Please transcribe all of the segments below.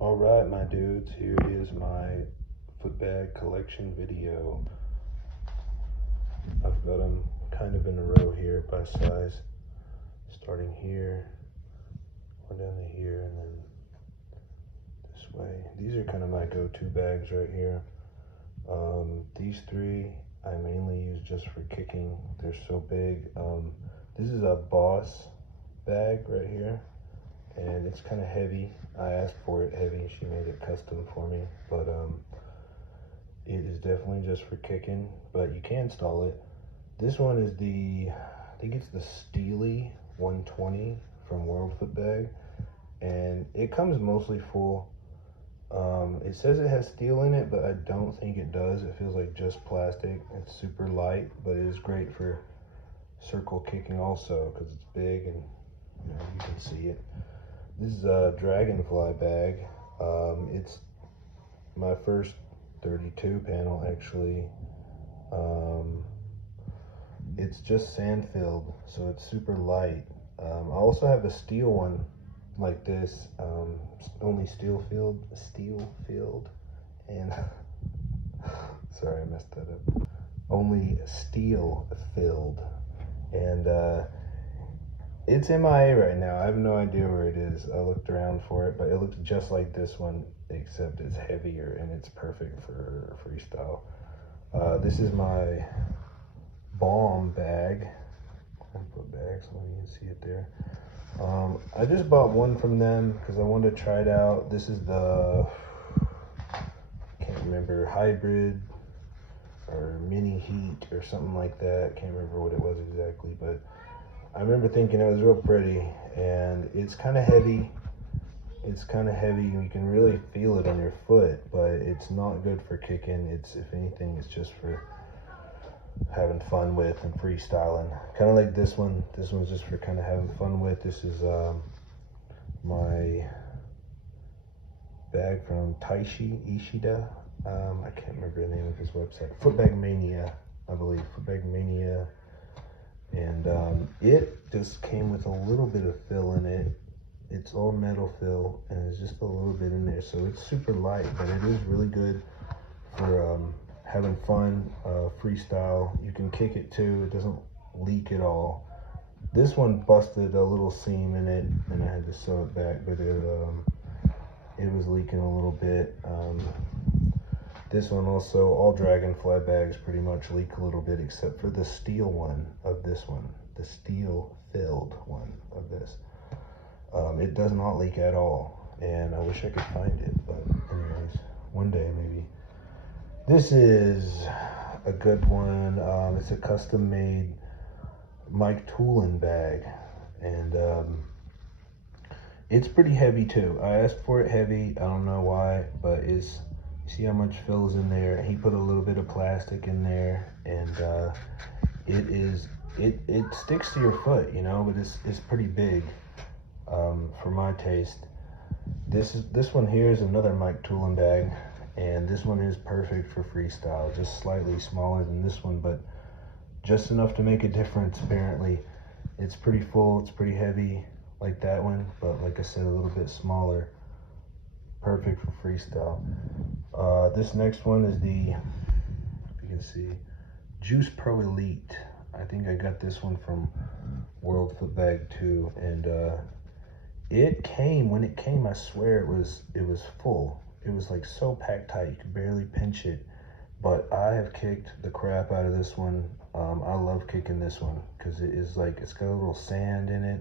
All right, my dudes, here is my footbag collection video. I've got them kind of in a row here by size, starting here, going down to here, and then this way. These are kind of my go-to bags right here. These three I mainly use just for kicking. They're so big. This is a Boss bag right here, and it's kind of heavy. I asked for it heavy. She made it custom for me, but it is definitely just for kicking, but you can install it. This one is I think it's the Steely 120 from World Footbag, and it comes mostly full. It says it has steel in it, but I don't think it does. It feels like just plastic. It's super light, but it is great for circle kicking also because it's big and you can see it. This is a Dragonfly bag. It's my first 32 panel actually. It's just sand filled, so it's super light. I also have a steel one like this, only steel filled, and sorry I messed that up. Only steel filled, and it's MIA right now. I have no idea where it is. I looked around for it, but it looks just like this one, except it's heavier and it's perfect for freestyle. This is my Bomb bag. I put bags so you can see it there. I just bought one from them because I wanted to try it out. This is the, I can't remember, hybrid or mini heat or something like that. Can't remember what it was exactly, but I remember thinking it was real pretty, and it's kind of heavy. It's kind of heavy. You can really feel it on your foot, but it's not good for kicking. It's, if anything, it's just for having fun with and freestyling, kind of like this one. This one's just for kind of having fun with. This is my bag from Taishi Ishida. I can't remember the name of his website. Footbag Mania, I believe. Footbag Mania, and it just came with a little bit of fill in it. It's all metal fill, and it's just a little bit in there, so it's super light, but it is really good for having fun, freestyle. You can kick it too. It doesn't leak at all. This one busted a little seam in it, and I had to sew it back, but it was leaking a little bit. This one also, all Dragonfly bags pretty much leak a little bit, except for the steel one of this one, the steel filled one of this. It does not leak at all, and I wish I could find it, but anyways, one day maybe. This is a good one. It's a custom made Mike Toolin bag, and it's pretty heavy too. I asked for it heavy. I don't know why, but you see how much fills in there. He put a little bit of plastic in there, and it sticks to your foot, but it's pretty big for my taste. This one here is another Mike Toolin bag, and this one is perfect for freestyle, just slightly smaller than this one, but just enough to make a difference apparently. It's pretty full, it's pretty heavy like that one, but like I said, a little bit smaller. Perfect for freestyle. This next one is the, if you can see, Juice Pro Elite. I think I got this one from World Footbag too, and when it came, I swear it was full. It was like so packed tight, you could barely pinch it. But I have kicked the crap out of this one. I love kicking this one because it is like, it's got a little sand in it,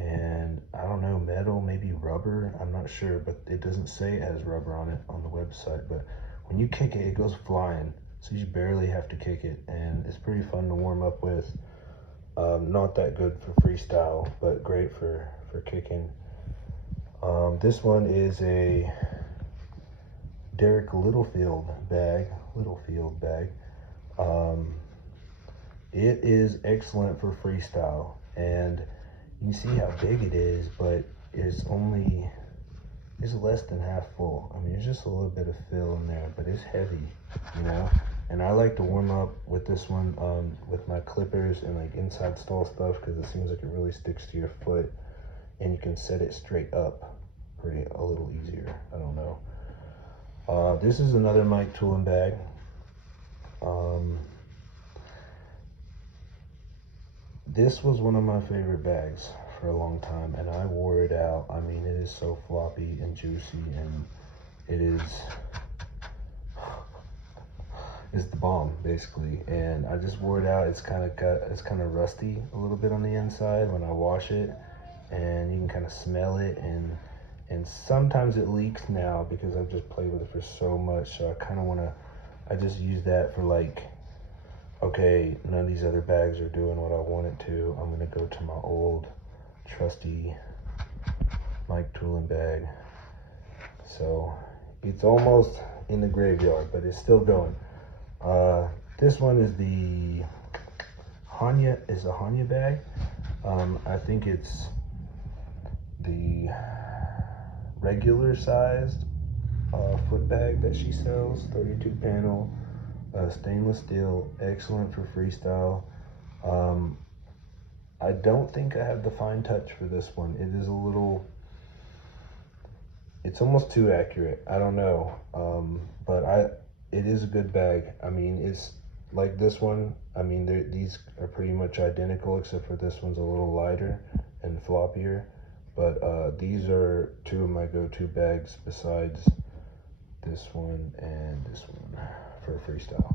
and I don't know, metal, maybe rubber, I'm not sure, but it doesn't say it has rubber on it on the website. But when you kick it, it goes flying, so you barely have to kick it, and it's pretty fun to warm up with. Not that good for freestyle, but great for kicking. This one is a Derek Littlefield bag. It is excellent for freestyle, and you can see how big it is, but it's less than half full. I mean, there's just a little bit of fill in there, but it's heavy, and I like to warm up with this one with my clippers and like inside stall stuff, because it seems like it really sticks to your foot, and you can set it straight up. a little easier. I don't know. This is another Mike Toolin bag. This was one of my favorite bags for a long time, and I wore it out. I mean, it is so floppy and juicy, and it is it's the bomb basically. And I just wore it out. It's kind of rusty a little bit on the inside when I wash it, and you can kind of smell it, and sometimes it leaks now because I've just played with it for so much. So I just use that for like, okay, none of these other bags are doing what I want it to. I'm gonna go to my old trusty Mike Toolin bag. So it's almost in the graveyard, but it's still going. This one is the Hanya bag. I think it's the regular sized foot bag that she sells, 32 panel, stainless steel, excellent for freestyle. I don't think I have the fine touch for this one. It is a little, it's almost too accurate. I don't know, but it is a good bag. I mean, it's like this one. I mean, these are pretty much identical, except for this one's a little lighter and floppier. But these are two of my go-to bags besides this one and this one for freestyle.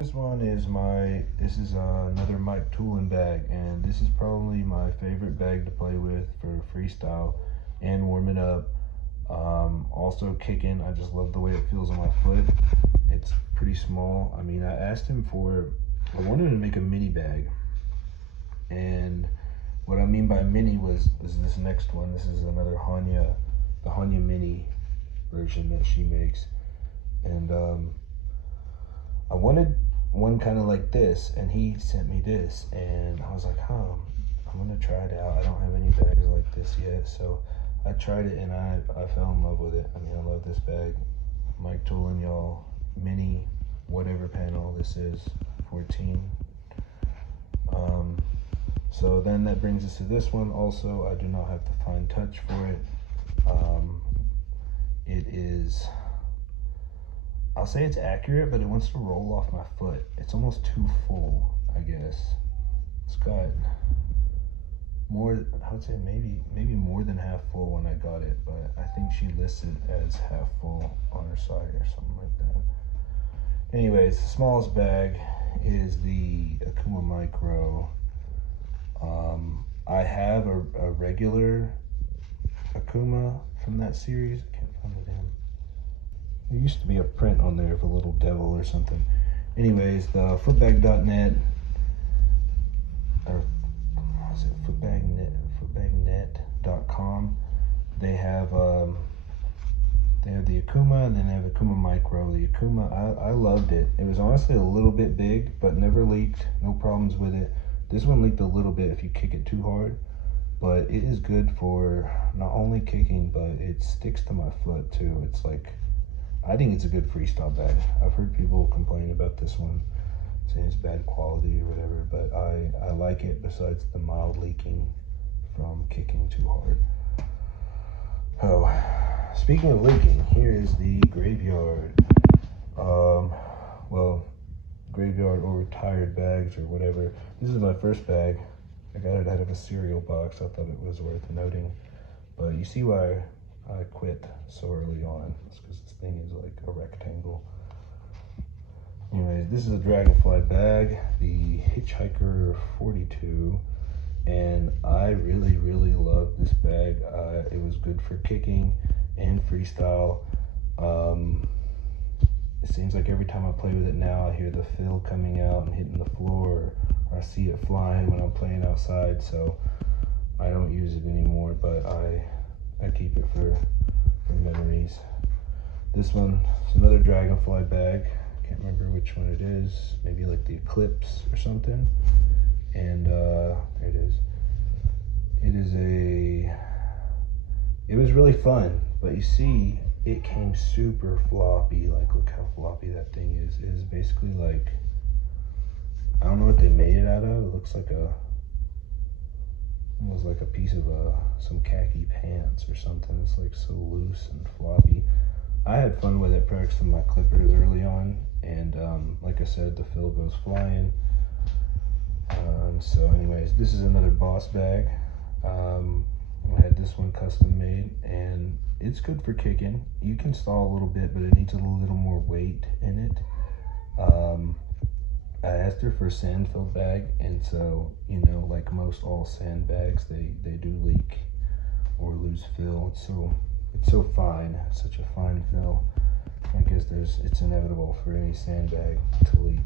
This one is another Mike Toolin bag, and this is probably my favorite bag to play with for freestyle and warming up. Also kicking, I just love the way it feels on my foot. It's pretty small. I mean, I wanted to make a mini bag, and what I mean by mini is this next one. This is another the Hanya mini version that she makes, and I wanted one kind of like this, and he sent me this, and I was like, I'm gonna try it out. I don't have any bags like this yet, so I tried it, and I fell in love with it. I mean, I love this bag. Mike Toolin, y'all, mini, whatever panel this is, 14. So then that brings us to this one. Also, I do not have the fine touch for it. It is, I'll say it's accurate, but it wants to roll off my foot. It's almost too full, I guess. It's got more, I would say maybe more than half full when I got it, but I think she listed as half full on her site or something like that. Anyways, the smallest bag is the Akuma Micro. I have a regular Akuma from that series. I can't find the damn. There used to be a print on there of a little devil or something. Anyways, the footbag.net, or is it footbagnet.com. They have the Akuma, and then they have Akuma Micro. The Akuma, I loved it. It was honestly a little bit big, but never leaked. No problems with it. This one leaked a little bit if you kick it too hard, but it is good for not only kicking, but it sticks to my foot too. It's like, I think it's a good freestyle bag. I've heard people complain about this one, saying it's bad quality or whatever, but I like it, besides the mild leaking from kicking too hard. Oh, speaking of leaking, here is the graveyard. Well, graveyard or retired bags or whatever. This is my first bag. I got it out of a cereal box. I thought it was worth noting. But you see why I quit so early on. It's because this thing is like a rectangle. Anyways, this is a Dragonfly bag, the Hitchhiker 42, and I really love this bag. It was good for kicking and freestyle. It seems like every time I play with it now, I hear the fill coming out and hitting the floor, or I see it flying when I'm playing outside, so I don't use it anymore, but I keep it for memories. This one is another Dragonfly bag. Can't remember which one it is. Maybe like the Eclipse or something. And there it is. It was really fun, but you see, it came super floppy. Like, look how floppy that thing is. It is basically like, I don't know what they made it out of. It looks like almost like a piece of some khaki pants or something. It's like so loose and floppy. I had fun with it practicing my clippers early on, and like I said, the fill goes flying. So anyways, this is another Boss bag. I had this one custom made, and it's good for kicking. You can stall a little bit, but it needs a little more weight in it. I asked her for a sand filled bag, and so, you know, like most all sand bags, they do leak or lose fill. It's so fine, such a fine fill. I guess it's inevitable for any sandbag to leak.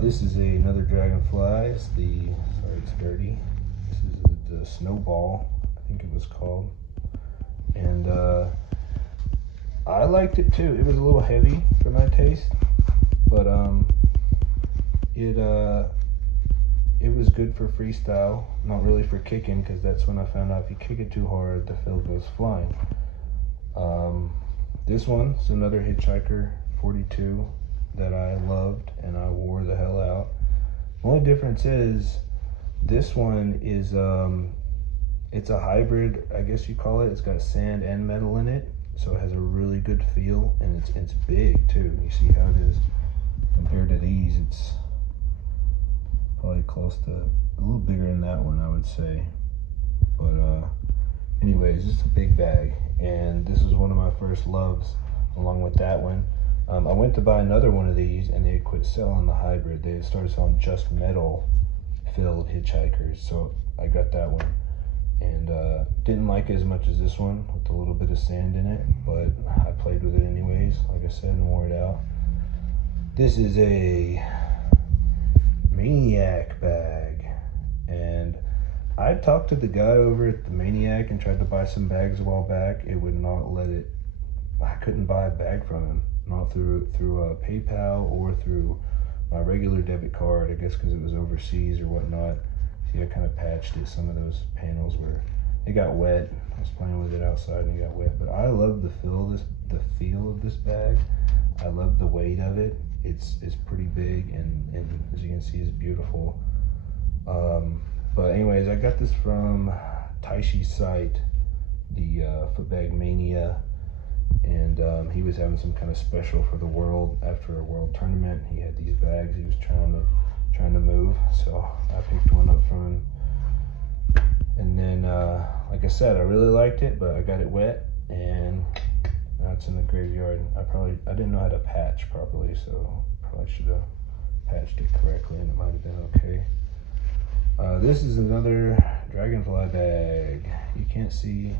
This is another Dragonfly. Sorry, it's dirty. This is the Snowball, I think it was called. And I liked it too. It was a little heavy for my taste, but it was good for freestyle, not really for kicking, because that's when I found out if you kick it too hard, the fill goes flying. This one's another Hitchhiker 42 that I loved, and I wore the hell out. The only difference is this one is it's a hybrid, I guess you call it. It's got sand and metal in it, so it has a really good feel, and it's big too. You see how it is compared to these? It's probably close to a little bigger than that one, I would say. But anyways, it's a big bag, and this is one of my first loves along with that one. I went to buy another one of these, and they had quit selling the hybrid. They started selling just metal filled Hitchhikers, so I got that one, and didn't like it as much as this one with a little bit of sand in it, but I played with it anyways, like I said, and wore it out. This is a Maniac bag, and I talked to the guy over at the Maniac and tried to buy some bags a while back. It would not let it. I couldn't buy a bag from him, not through PayPal or through my regular debit card, I guess because it was overseas or whatnot. See, I kind of patched it. Some of those panels it got wet. I was playing with it outside and it got wet, but I love the feel of this bag. I love the weight of it. It's pretty big, and as you can see, it's beautiful. But anyways, I got this from Taishi's site, the Footbag Mania, and he was having some kind of special for the world after a world tournament. He had these bags he was trying to move, so I picked one up from him. And then, like I said, I really liked it, but I got it wet, and now it's in the graveyard. I didn't know how to patch properly, so probably should have patched it correctly, and it might have been okay. This is another Dragonfly bag. You can't see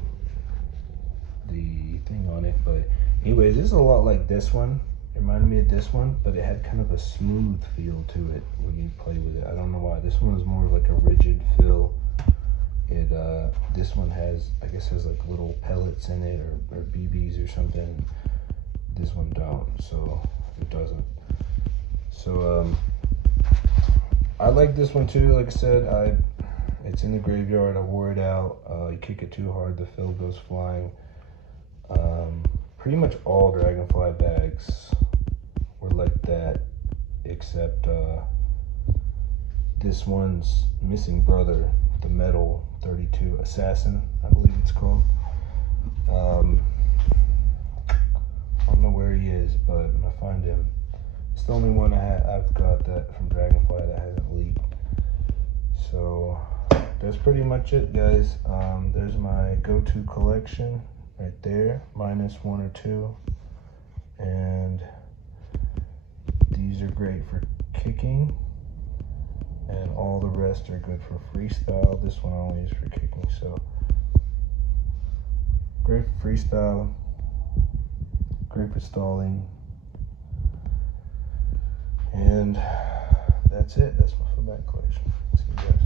the thing on it, but anyways, this is a lot like this one. It reminded me of this one, but it had kind of a smooth feel to it when you play with it. I don't know why. This one was more of like a rigid feel. This one has like little pellets in it, or BBs or something. This one don't, so it doesn't. So I like this one too. Like I said, it's in the graveyard. I wore it out. You kick it too hard, the fill goes flying. Pretty much all Dragonfly bags were like that, except this one's missing brother, the metal 32 Assassin, I believe it's called. I don't know where he is, but when I find him, it's the only one I've got that from Dragonfly that hasn't leaked. So that's pretty much it, guys. There's my go-to collection right there, minus one or two, and these are great for kicking, and all the rest are good for freestyle. This one only is for kicking, so great for freestyle, great for stalling, and that's it. That's my footbag collection. See you guys.